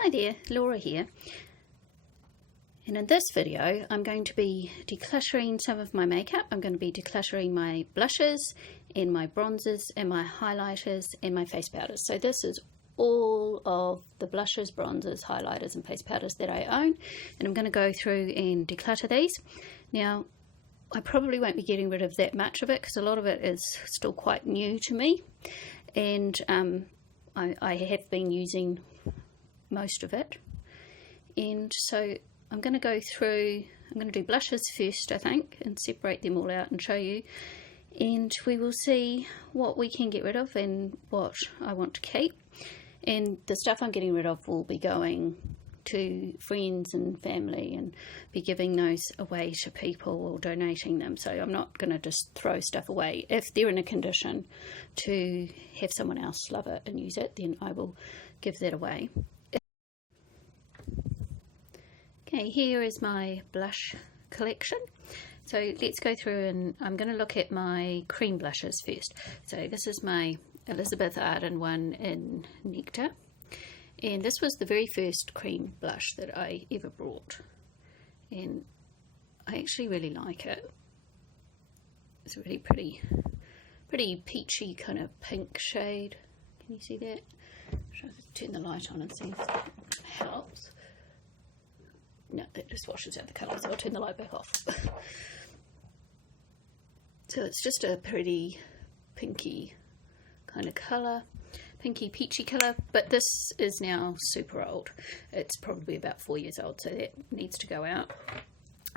Hi there, Laura here, and in this video I'm going to be decluttering some of my makeup. I'm going to be decluttering my blushes and my bronzers and my highlighters and my face powders. So this is all of the blushes, bronzers, highlighters and face powders that I own, and I'm going to go through and declutter these. Now I probably won't be getting rid of that much of it because a lot of it is still quite new to me, and I have been using most of it, and so I'm going to go through. I'm going to do blushes first, I think, and separate them all out and show you, and we will see what we can get rid of and what I want to keep. And the stuff I'm getting rid of will be going to friends and family and be giving those away to people or donating them. So I'm not going to just throw stuff away. If they're in a condition to have someone else love it and use it, then I will give that away. Okay, here is my blush collection. So let's go through, and I'm going to look at my cream blushes first. So this is my Elizabeth Arden one in Nectar, and this was the very first cream blush that I ever bought, and I actually really like it. It's a really pretty peachy kind of pink shade. Can you see that? I'll turn the light on and see if that helps. No, that just washes out the colour, so I'll turn the light back off. So it's just a pretty pinky kind of colour, pinky peachy colour, but this is now super old. It's probably about 4 years old, so that needs to go out.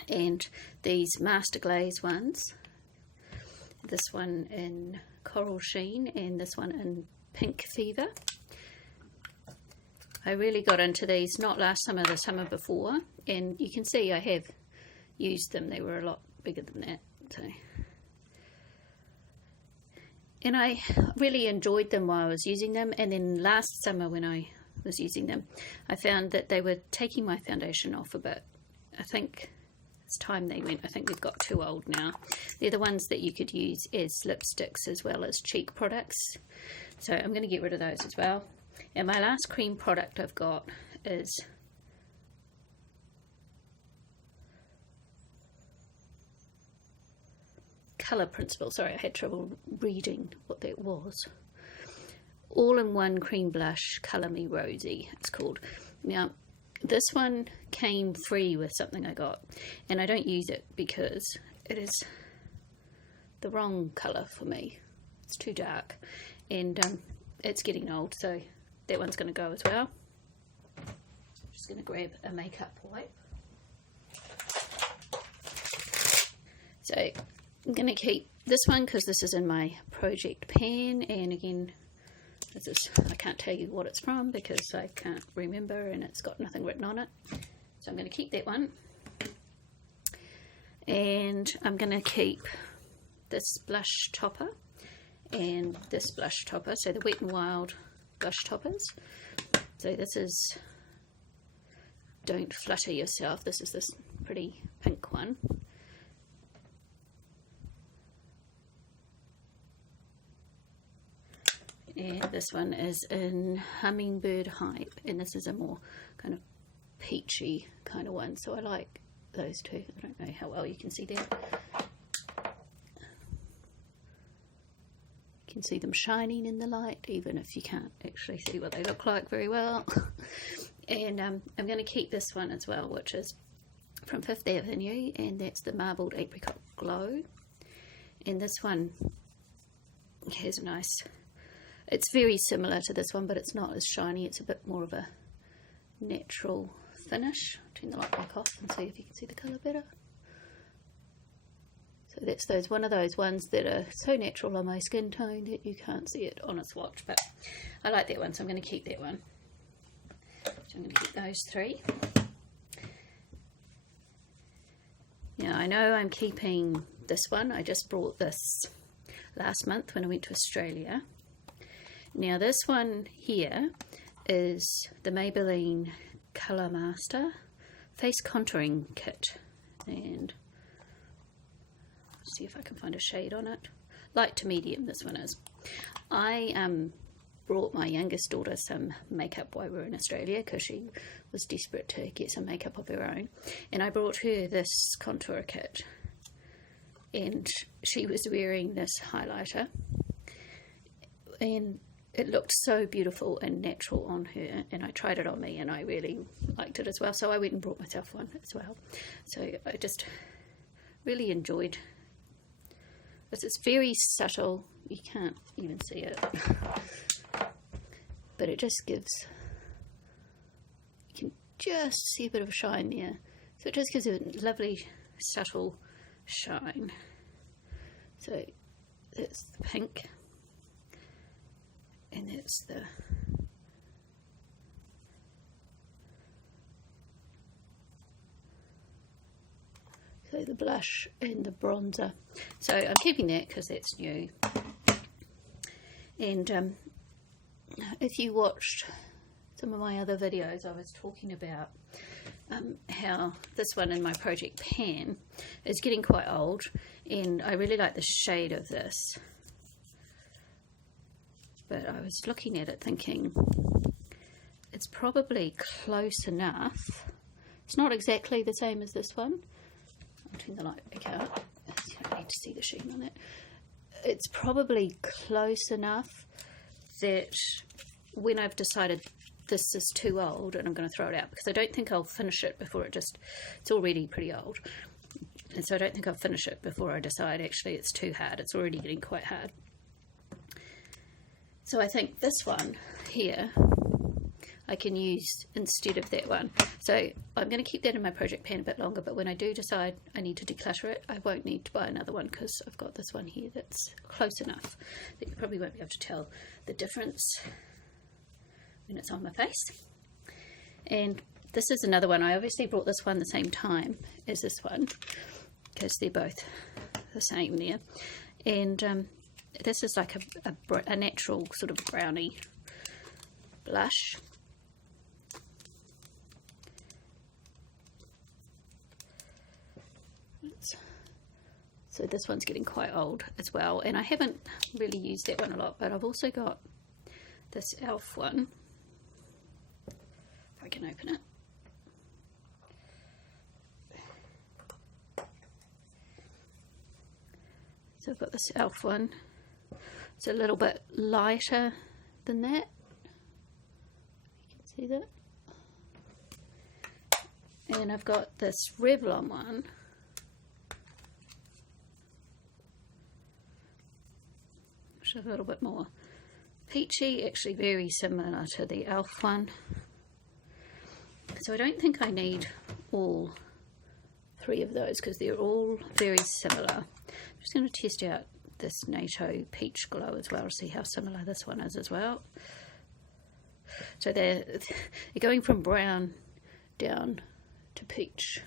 And these Master Glaze ones, this one in Coral Sheen and this one in Pink Fever. I really got into these not last summer, the summer before, and you can see I have used them. They were a lot bigger than that. So, and I really enjoyed them while I was using them, and then last summer when I was using them, I found that they were taking my foundation off a bit. I think it's time they went. I think they've got too old now. They're the ones that you could use as lipsticks as well as cheek products. So I'm going to get rid of those as well. And my last cream product I've got is Colour Principle. Sorry, I had trouble reading what that was. All-in-one cream blush, Colour Me Rosy, it's called. Now, this one came free with something I got, and I don't use it because it is the wrong colour for me. It's too dark, and it's getting old, so that one's going to go as well. I'm just going to grab a makeup wipe. So I'm going to keep this one because this is in my project pan, and again, this is, I can't tell you what it's from because I can't remember and it's got nothing written on it. So I'm going to keep that one, and I'm going to keep this blush topper and this blush topper, so the Wet n Wild blush toppers. So this is Don't Flutter Yourself. This is this pretty pink one. And this one is in Hummingbird Hype, and this is a more kind of peachy kind of one, so I like those two. I don't know how well you can see that. You can see them shining in the light, even if you can't actually see what they look like very well. And I'm going to keep this one as well, which is from Fifth Avenue, and that's the Marbled Apricot Glow. And this one has a nice, it's very similar to this one, but it's not as shiny. It's a bit more of a natural finish. Turn the light back off and see if you can see the colour better. So that's one of those ones that are so natural on my skin tone that you can't see it on a swatch, but I like that one, so I'm going to keep that one. So I'm going to keep those three. Now I know I'm keeping this one. I just brought this last month when I went to Australia. Now this one here is the Maybelline Colour Master Face Contouring Kit, and see if I can find a shade on it. Light to medium this one is. I brought my youngest daughter some makeup while we were in Australia because she was desperate to get some makeup of her own, and I brought her this contour kit, and she was wearing this highlighter, and it looked so beautiful and natural on her, and I tried it on me and I really liked it as well, so I went and brought myself one as well. So I just really enjoyed this. It's very subtle, you can't even see it, but it just gives, you can just see a bit of a shine there, so it just gives a lovely subtle shine. So that's the pink, and that's the blush and the bronzer. So I'm keeping that because that's new. And if you watched some of my other videos, I was talking about how this one in my project pan is getting quite old, and I really like the shade of this, but I was looking at it thinking it's probably close enough. It's not exactly the same as this one. I'll turn the light back out, you don't need to see the sheen on it. It's probably close enough that when I've decided this is too old and I'm going to throw it out, because I don't think I'll finish it before it's already pretty old, and so I don't think I'll finish it before I decide actually it's too hard. It's already getting quite hard. So I think this one here I can use instead of that one. So I'm going to keep that in my project pan a bit longer, but when I do decide I need to declutter it, I won't need to buy another one because I've got this one here that's close enough that you probably won't be able to tell the difference when it's on my face. And this is another one. I obviously brought this one the same time as this one because they're both the same there. And this is like a natural sort of brownie blush. So this one's getting quite old as well, and I haven't really used that one a lot, but I've also got this e.l.f. one, if I can open it. So I've got this e.l.f. one. It's a little bit lighter than that. You can see that. And I've got this Revlon one. Which is a little bit more peachy, actually very similar to the e.l.f. one. So I don't think I need all three of those because they're all very similar. I'm just going to test out this NATO Peach Glow as well to see how similar this one is as well. So they're going from brown down to peach.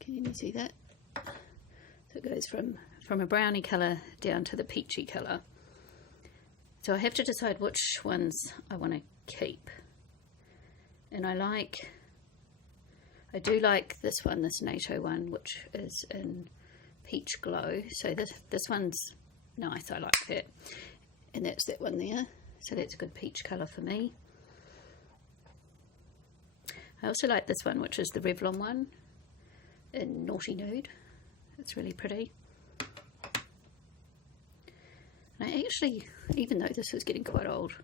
Can you see that? So it goes from a brownie colour down to the peachy colour. So I have to decide which ones I want to keep. And I do like this one, this NATO one, which is in Peach Glow. So this one's nice, I like that. And that's that one there. So that's a good peach colour for me. I also like this one, which is the Revlon one in Naughty Nude. It's really pretty. And I actually, even though this is getting quite old,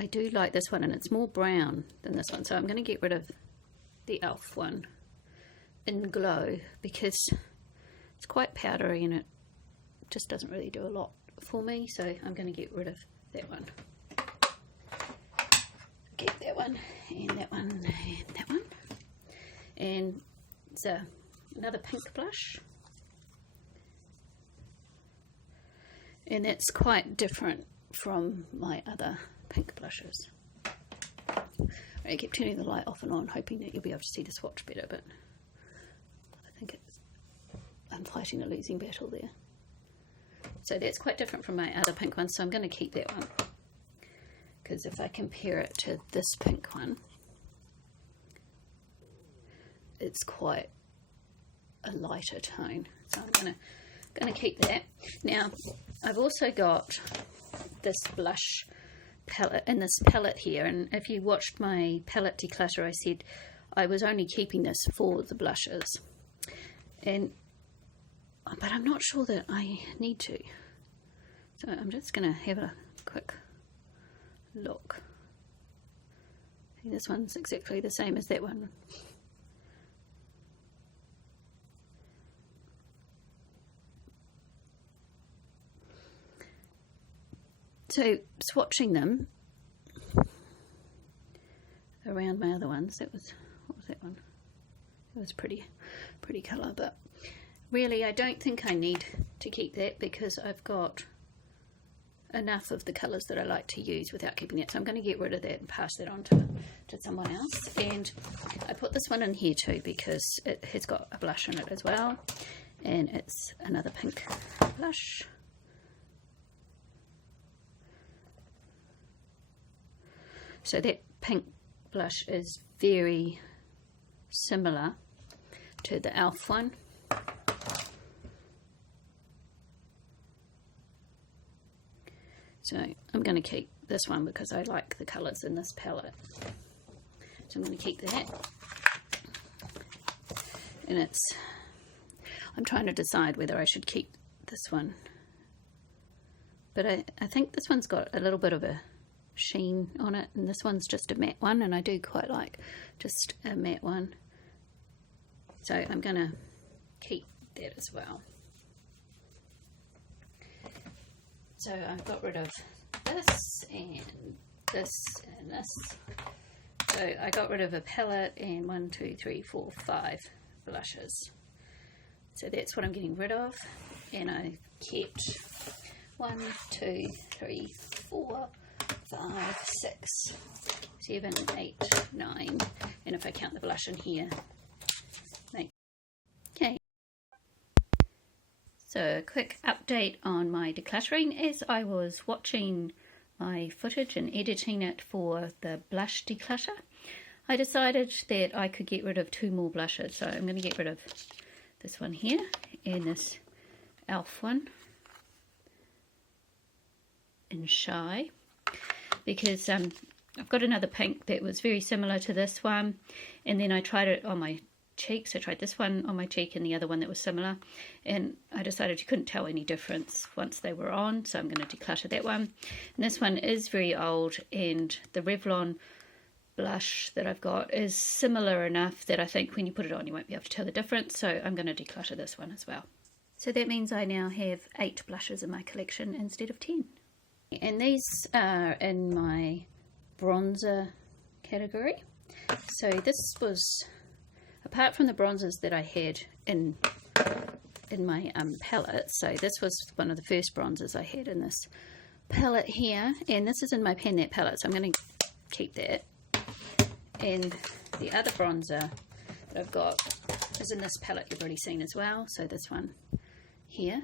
I do like this one, and it's more brown than this one. So I'm going to get rid of the e.l.f. one in Glow because it's quite powdery and it just doesn't really do a lot for me. So I'm going to get rid of that one. Keep that one and that one and that one. And so another pink blush, and that's quite different from my other pink blushes. I keep turning the light off and on, hoping that you'll be able to see the swatch better, but I think I'm fighting a losing battle there. So that's quite different from my other pink one, so I'm going to keep that one, because if I compare it to this pink one, it's quite a lighter tone. So I'm going to going to keep that. Now, I've also got this blush palette and this palette here, and if you watched my palette declutter, I said I was only keeping this for the blushes, but I'm not sure that I need to. So I'm just going to have a quick look. I think this one's exactly the same as that one. So swatching them around my other ones, what was that one? It was pretty colour, but really I don't think I need to keep that because I've got enough of the colours that I like to use without keeping that. So I'm going to get rid of that and pass that on to someone else. And I put this one in here too because it has got a blush in it as well, and it's another pink blush. So that pink blush is very similar to the e.l.f. one. So I'm going to keep this one because I like the colours in this palette. So I'm going to keep that. And I'm trying to decide whether I should keep this one. But I think this one's got a little bit of a sheen on it, and this one's just a matte one, and I do quite like just a matte one. So I'm going to keep that as well. So I've got rid of this and this and this. So I got rid of a palette and 1, 2, 3, 4, 5 blushes. So that's what I'm getting rid of, and I kept 1, 2, 3, 4, 5, 6, 7, 8, 9, and if I count the blush in here, 8. Okay. So a quick update on my decluttering. As I was watching my footage and editing it for the blush declutter, I decided that I could get rid of 2 more blushes. So I'm going to get rid of this one here and this e.l.f. one in Shy, because I've got another pink that was very similar to this one, and then I tried it on my cheeks. I tried this one on my cheek and the other one that was similar, and I decided you couldn't tell any difference once they were on, so I'm going to declutter that one. And this one is very old, and the Revlon blush that I've got is similar enough that I think when you put it on you won't be able to tell the difference, so I'm going to declutter this one as well. So that means I now have 8 blushes in my collection instead of 10. And these are in my bronzer category. So this was, apart from the bronzers that I had in my palette, so this was one of the first bronzers I had in this palette here, and this is in my Pan That palette, so I'm going to keep that. And the other bronzer that I've got is in this palette you've already seen as well, so this one here.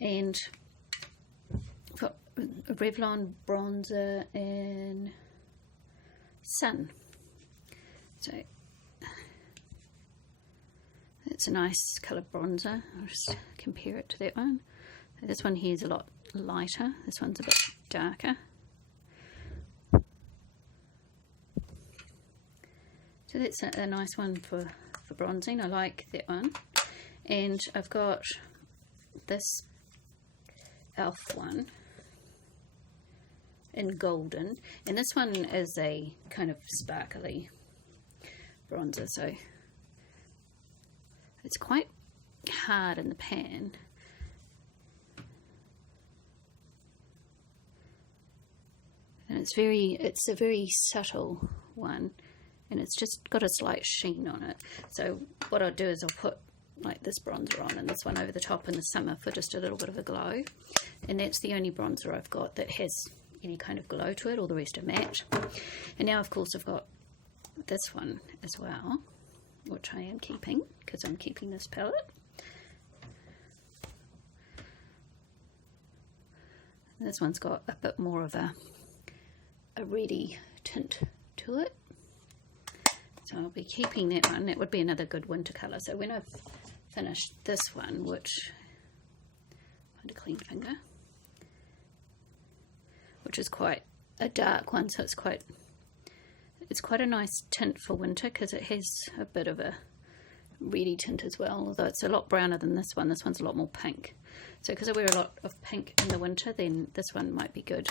And I've got a Revlon bronzer in Sun. So it's a nice colour bronzer. I'll just compare it to that one. So this one here is a lot lighter. This one's a bit darker. So that's a nice one for bronzing. I like that one. And I've got this e.l.f. one in golden, and this one is a kind of sparkly bronzer, so it's quite hard in the pan. And it's a very subtle one, and it's just got a slight sheen on it. So what I'll do is I'll put like this bronzer on and this one over the top in the summer for just a little bit of a glow. And that's the only bronzer I've got that has any kind of glow to it. All the rest are matte. And now of course I've got this one as well, which I am keeping because I'm keeping this palette. And this one's got a bit more of a reddy tint to it. So I'll be keeping that one. That would be another good winter colour. So when I've finished this one, which, find a clean finger, which is quite a dark one, so it's quite a nice tint for winter because it has a bit of a reddy tint as well, although it's a lot browner than this one. This one's a lot more pink. So because I wear a lot of pink in the winter, then this one might be good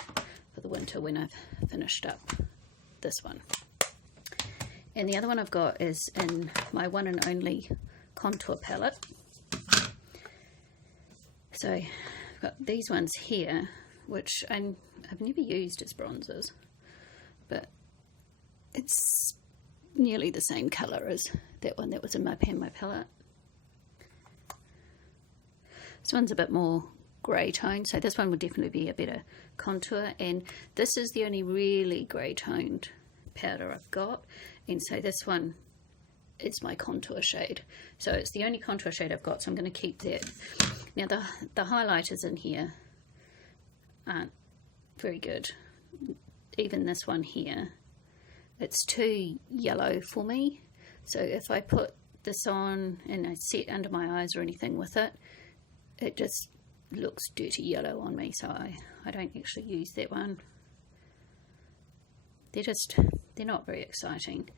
for the winter when I've finished up this one. And the other one I've got is in my one and only contour palette. So I've got these ones here, which I've never used as bronzers, but it's nearly the same colour as that one that was in my Pan My palette. This one's a bit more grey tone, so this one would definitely be a better contour, and this is the only really grey toned powder I've got, and so this one is my contour shade. So it's the only contour shade I've got, so I'm going to keep that. Now the highlighters in here aren't very good. Even this one here, it's too yellow for me. So if I put this on and I set under my eyes or anything with it, it just looks dirty yellow on me, so I don't actually use that one. They're not very exciting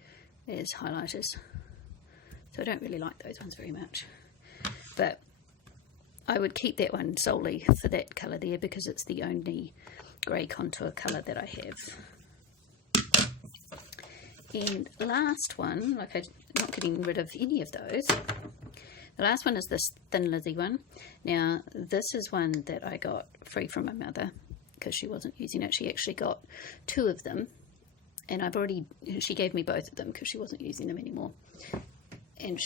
as highlighters, so I don't really like those ones very much. But I would keep that one solely for that colour there because it's the only grey contour colour that I have. And last one, like I'm not getting rid of any of those. The last one is this Thin Lizzy one. Now this is one that I got free from my mother because she wasn't using it. She actually got 2 of them, and she gave me both of them because she wasn't using them anymore. And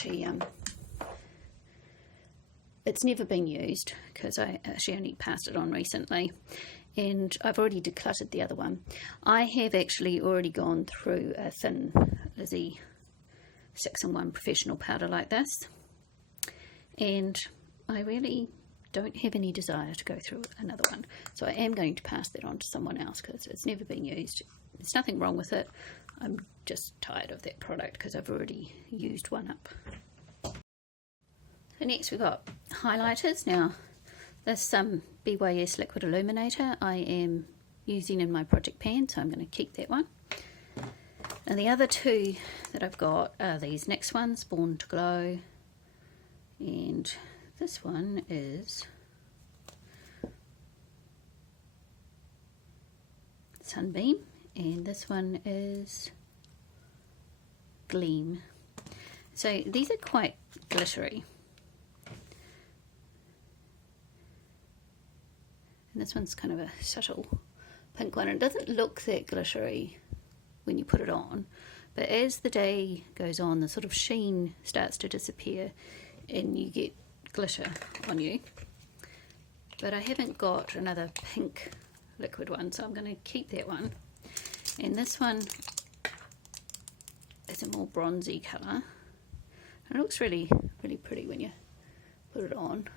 it's never been used because she only passed it on recently, and I've already decluttered the other one. I have actually already gone through a Thin Lizzy 6-in-1 professional powder like this, and I really don't have any desire to go through another one, so I am going to pass that on to someone else because it's never been used. There's nothing wrong with it, I'm just tired of that product because I've already used one up. So next we've got highlighters. Now this BYS Liquid Illuminator I am using in my project pan, so I'm going to keep that one. And the other 2 that I've got are these next ones, Born to Glow, and this one is Sunbeam, and this one is Gleam. So these are quite glittery. And this one's kind of a subtle pink one. It doesn't look that glittery when you put it on, but as the day goes on, the sort of sheen starts to disappear and you get glitter on you. But I haven't got another pink liquid one, so I'm going to keep that one. And this one is a more bronzy colour. It looks really, really pretty when you put it on.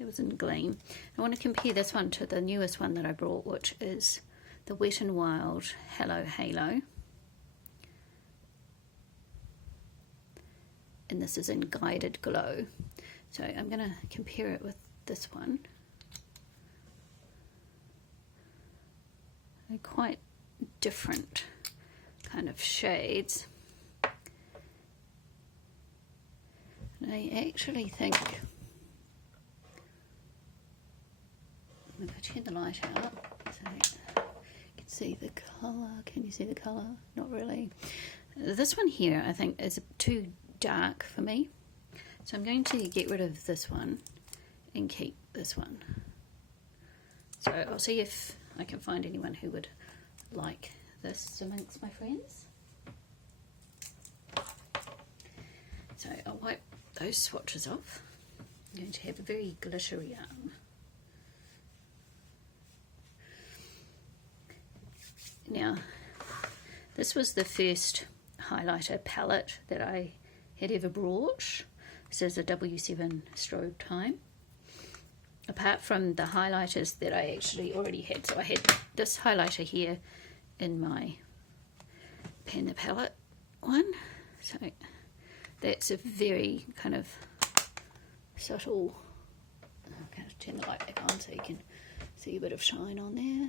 It was in Gleam. I want to compare this one to the newest one that I brought, which is the Wet n Wild Hello Halo. And this is in Guided Glow. So I'm going to compare it with this one. They're quite different kind of shades. And I actually think, if I turn the light out so you can see the colour. Can you see the colour? Not really. This one here I think is too dark for me, so I'm going to get rid of this one and keep this one. So I'll see if I can find anyone who would like this amongst my friends. So I'll wipe those swatches off. I'm going to have a very glittery arm. Now, this was the first highlighter palette that I had ever brought. This is a W7 Strobe Time. Apart from the highlighters that I actually already had. So I had this highlighter here in my Pan the Palette one. So That's a very kind of subtle. I'm going to turn the light back on so you can see a bit of shine on there.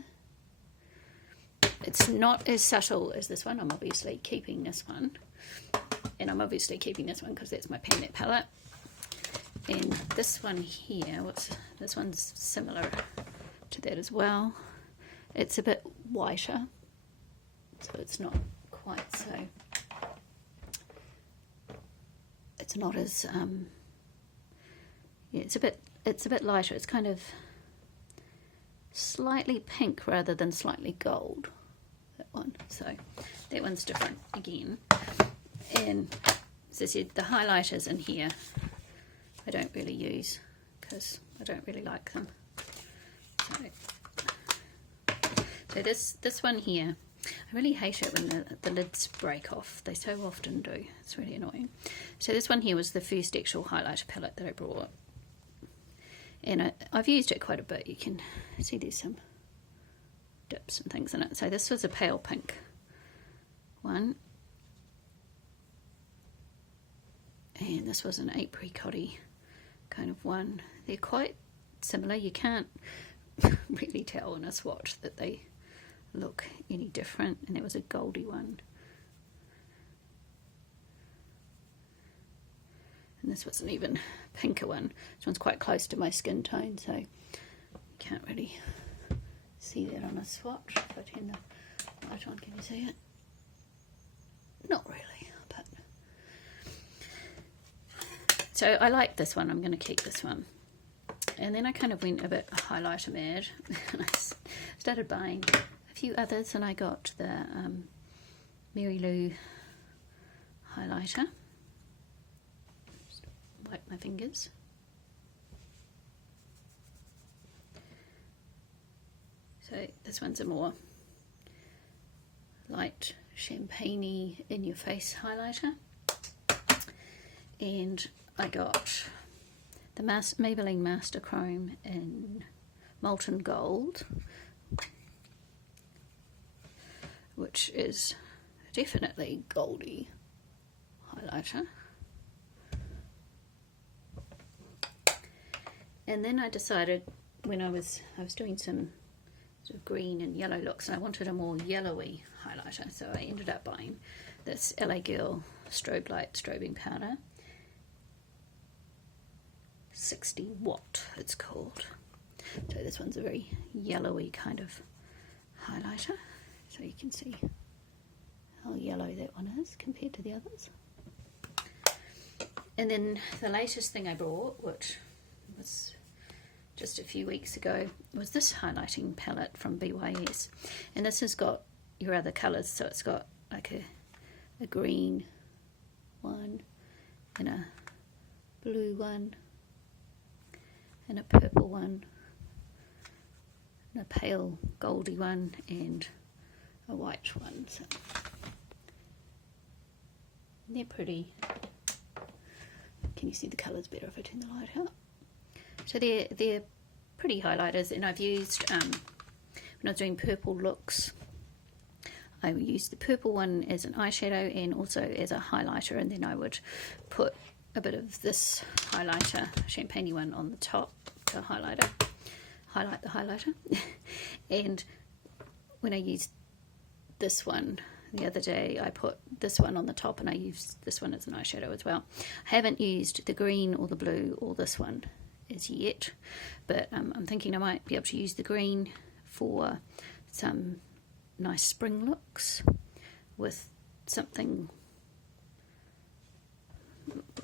It's not as subtle as this one. I'm obviously keeping this one, and I'm obviously keeping this one because that's my Pan That palette. And this one here, this one's similar to that as well. It's a bit whiter, so it's not quite so. It's not as yeah, it's a bit lighter. It's kind of slightly pink rather than slightly gold. That one, so that one's different again. And as I said, the highlighters in here I don't really use because I don't really like them. So this one here, I really hate it when the lids break off. They so often do. It's really annoying. So this one here was the first actual highlighter palette that I brought. And I've used it quite a bit. You can see there's some dips and things in it. So this was a pale pink one. And this was an apricot-y kind of one. They're quite similar. You can't really tell in a swatch that they look any different. And it was a goldy one. And this was an even pinker one. This one's quite close to my skin tone, so you can't really see that on a swatch. If I turn the light on, can you see it? Not really, but... So I like this one. I'm going to keep this one. And then I kind of went a bit highlighter mad. And I started buying a few others, and I got the Mary Lou highlighter. Wipe my fingers. So this one's a more light champagne-y in your face highlighter. And I got the Maybelline Master Chrome in Molten Gold, which is definitely goldy highlighter. And then I decided, when I was doing some sort of green and yellow looks, and I wanted a more yellowy highlighter, so I ended up buying this LA Girl Strobe Light Strobing Powder. 60 watt it's called. So this one's a very yellowy kind of highlighter, so you can see how yellow that one is compared to the others. And then the latest thing I bought, which was just a few weeks ago, was this highlighting palette from BYS. And this has got your other colours, so it's got like a green one and a blue one and a purple one and a pale goldy one and a white one. So they're pretty. Can you see the colours better if I turn the light out? So they're pretty highlighters, and I've used, when I was doing purple looks, I would use the purple one as an eyeshadow and also as a highlighter, and then I would put a bit of this highlighter, champagne one, on the top to highlight the highlighter. And when I used this one the other day, I put this one on the top and I used this one as an eyeshadow as well. I haven't used the green or the blue or this one as yet, but I'm thinking I might be able to use the green for some nice spring looks with something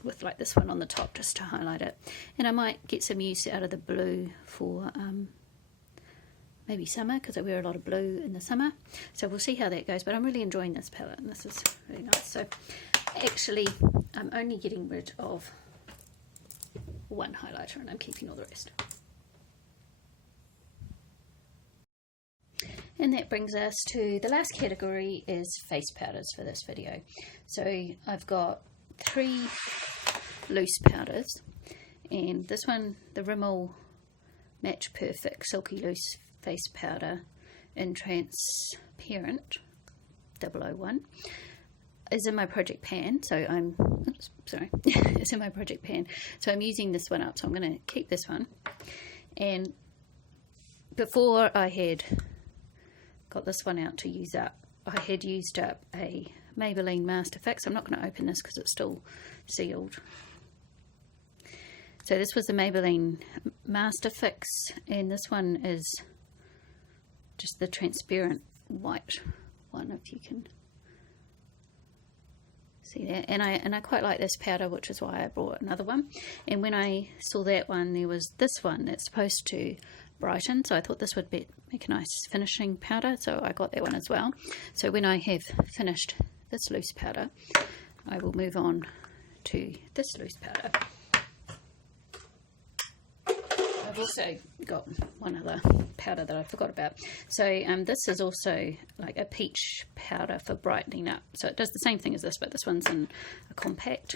with like this one on the top just to highlight it. And I might get some use out of the blue for maybe summer, because I wear a lot of blue in the summer, so we'll see how that goes. But I'm really enjoying this palette and this is really nice. So actually I'm only getting rid of one highlighter and I'm keeping all the rest. And that brings us to the last category, is face powders for this video. So I've got 3 loose powders, and this one, the Rimmel Match Perfect Silky Loose Face Powder in Transparent 001. is in my project pan, so I'm, oops, sorry, it's in my project pan, so I'm using this one up, so I'm going to keep this one. And before I had got this one out to use up, I had used up a Maybelline Master Fix. I'm not going to open this because it's still sealed. So this was the Maybelline Master Fix, and this one is just the transparent white one, if you can see that. And I quite like this powder, which is why I bought another one. And when I saw that one, there was this one that's supposed to brighten, so I thought this would make a nice finishing powder, so I got that one as well. So when I have finished this loose powder, I will move on to this loose powder. I've also got one other powder that I forgot about. So this is also like a peach powder for brightening up. So it does the same thing as this, but this one's in a compact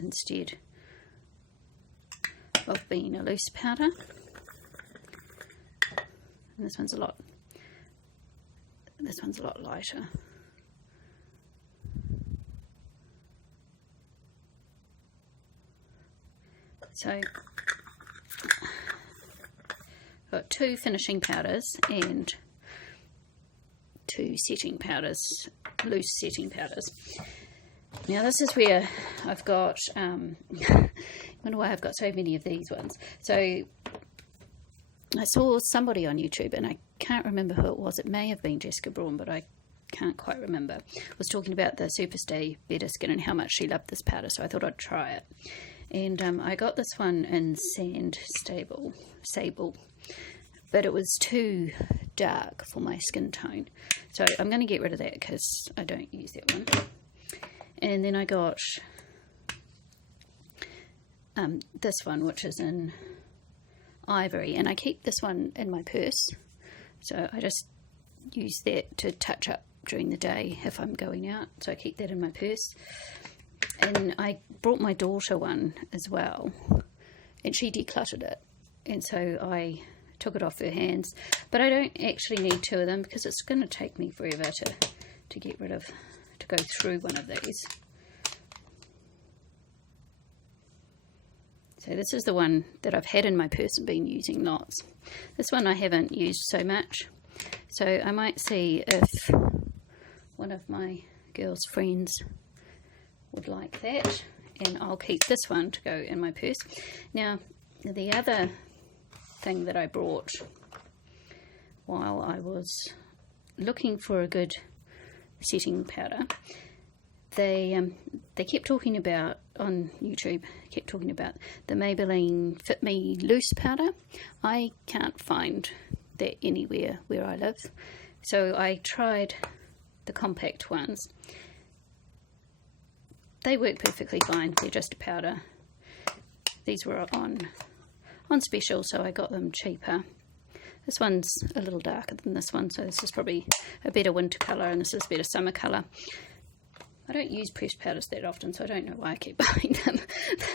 instead of being a loose powder. And this one's a lot lighter. So got 2 finishing powders and 2 setting powders, loose setting powders. Now this is where I've got, I wonder why I've got so many of these ones. So I saw somebody on YouTube, and I can't remember who it was. It may have been Jessica Braun, but I can't quite remember. Was talking about the Superstay Better Skin and how much she loved this powder, so I thought I'd try it. And I got this one in Sable, but it was too dark for my skin tone. So I'm going to get rid of that because I don't use that one. And then I got this one, which is in Ivory, and I keep this one in my purse, so I just use that to touch up during the day if I'm going out, so I keep that in my purse. And I brought my daughter one as well, and she decluttered it, and so I took it off her hands, but I don't actually need 2 of them because it's going to take me forever to get rid of, to go through one of these. So this is the one that I've had in my purse and been using lots. This one I haven't used so much, so I might see if one of my girls' friends would like that, and I'll keep this one to go in my purse. Now the other thing that I brought while I was looking for a good setting powder, they kept talking about, on YouTube, kept talking about the Maybelline Fit Me Loose powder. I can't find that anywhere where I live, so I tried the compact ones. They work perfectly fine, they're just a powder. These were on special, so I got them cheaper. This one's a little darker than this one, so this is probably a better winter colour, and this is a better summer colour. I don't use pressed powders that often, so I don't know why I keep buying them.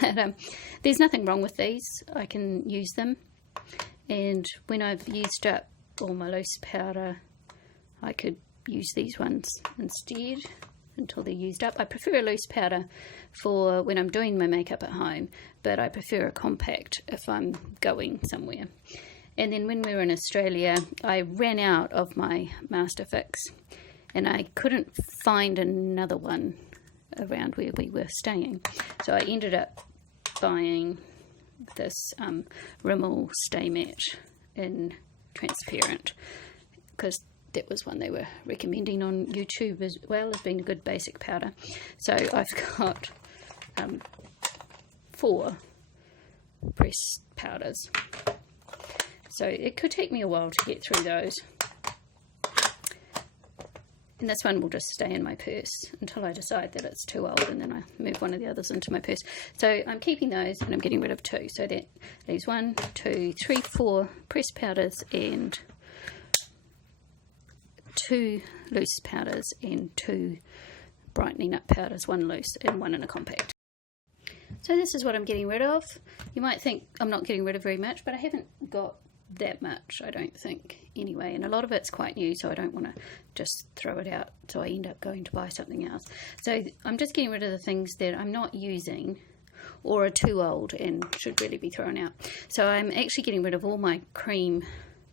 But there's nothing wrong with these. I can use them. And when I've used up all my loose powder, I could use these ones instead until they're used up. I prefer a loose powder for when I'm doing my makeup at home, but I prefer a compact if I'm going somewhere. And then when we were in Australia, I ran out of my Master Fix, and I couldn't find another one around where we were staying. So I ended up buying this Rimmel Stay Matte in transparent, because that was one they were recommending on YouTube as well as being a good basic powder. So I've got 4 pressed powders. So it could take me a while to get through those. And this one will just stay in my purse until I decide that it's too old, and then I move one of the others into my purse. So I'm keeping those, and I'm getting rid of 2. So that leaves 1, 2, 3, 4 pressed powders and 2 loose powders and 2 brightening up powders, 1 loose and 1 in a compact. So this is what I'm getting rid of. You might think I'm not getting rid of very much, but I haven't got that much, I don't think, anyway. And a lot of it's quite new, so I don't want to just throw it out, so I end up going to buy something else. So I'm just getting rid of the things that I'm not using or are too old and should really be thrown out. So I'm actually getting rid of all my cream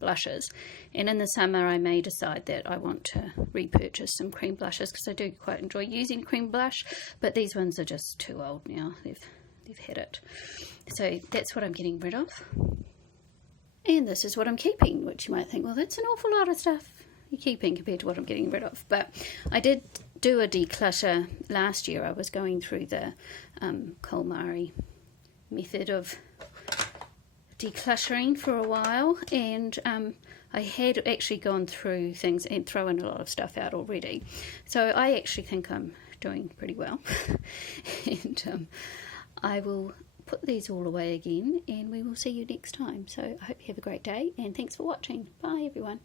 blushes, and in the summer I may decide that I want to repurchase some cream blushes, because I do quite enjoy using cream blush, but these ones are just too old now. They've had it. So that's what I'm getting rid of. And this is what I'm keeping, which you might think, well, that's an awful lot of stuff you're keeping compared to what I'm getting rid of. But I did do a declutter last year. I was going through the KonMari method of decluttering for a while, and I had actually gone through things and thrown a lot of stuff out already. So I actually think I'm doing pretty well. And I will put these all away again, and we will see you next time. So I hope you have a great day, and thanks for watching. Bye everyone.